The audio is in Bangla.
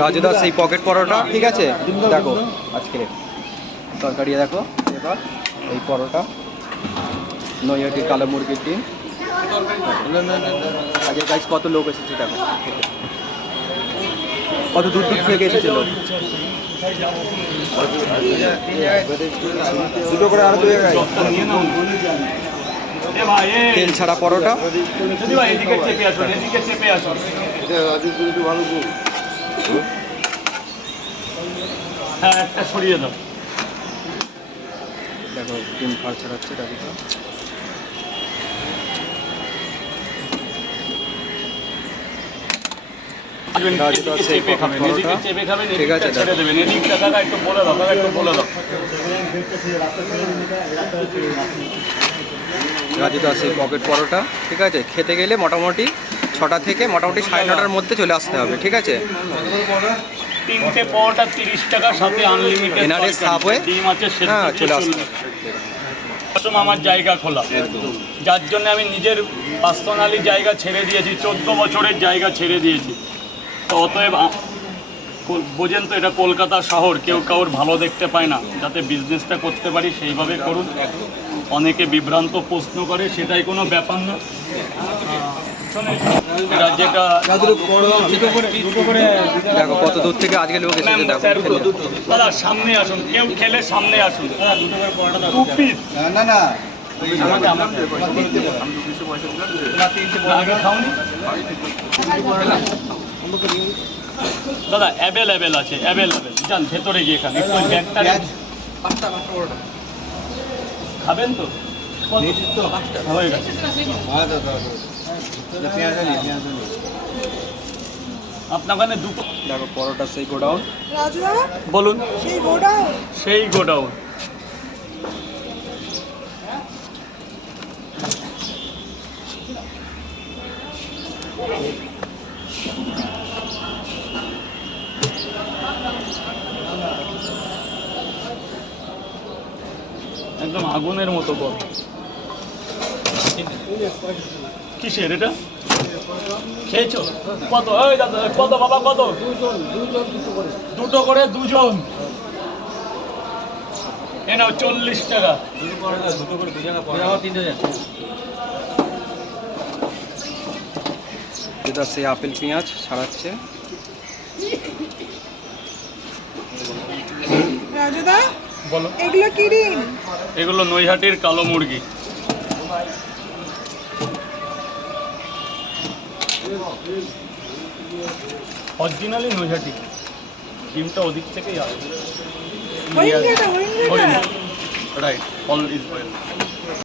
রাজুদাস এই পকেট পরোটা, ঠিক আছে? দেখো আজকে তরকারি, দেখো এবার এই পরোটা, নৈহাটির কালো মুরগির ডিম। আজকে গাইস কত লোক এসেছে দেখো, কত দূর দূর থেকে এসেছিল। দুটো করে আরো তেল ছাড়া পরোটা। হ্যাঁ, একটা সরিয়ে দাও। দেখো ডিম ফার ছাড়াচ্ছে রাজুদা। ঠিক আছে, রাজুদাস এই পকেট পরোটা, ঠিক আছে? খেতে গেলে মোটামুটি 6টা থেকে মোটামুটি 9:30টার মধ্যে চলে আসতে হবে, ঠিক আছে? তিনটে পরোটা 30 টাকা, সাথে আনলিমিটেড এনআরএস সাবওয়ে, ডিম আছে, হ্যাঁ চলে আসতে হবে। আমার জায়গা খোলা, যার জন্য আমি নিজের পার্সোনালি জায়গা ছেড়ে দিয়েছি, 14 বছরের জায়গা ছেড়ে দিয়েছি। তো অতএব বোঝেন তো, এটা কলকাতা শহর, কেউ কাউর ভালো দেখতে পায় না। যাতে বিজনেসটা করতে পারি সেইভাবে করুন। অনেকে বিভ্রান্ত প্রশ্ন করে, সেটাই কোনো ব্যাপার না। এটা যেটা দেখো কত দূর থেকে আজকে লোক এসেছে দেখো। দাদা সামনে আসুন, কেউ খেলে সামনে আসুন। না দাদা অ্যাভেলেবেল আছে, অ্যাভেলেবেল। যান ভেতরে গিয়ে খান, একটু ব্যাগটা খাবেন তো? হয়ে গেছে। আপনার ওখানে দুটো। দেখো পরোটা সেই গোডাউন। বলুন। সেই গোডাউন। সেই গোডাউন। একদম আগুনের মতো গরম। কিসের এটা খেয়েছো? কত? ওই দাদা কত বাবা, কত? দুটো করে দুজন। এ নাও 40 টাকা। এটা সেই আপেল পেঁয়াজ ছাড়াচ্ছে। রাজুদা, বলো। এগুলো কি ডিম? এগুলো নৈহাটির কালো মুরগি। অরিজিনালি নৈহাটি, ডিমটা ওদিক থেকেই আসে। হরিণ ঘাটা। Right, all is well.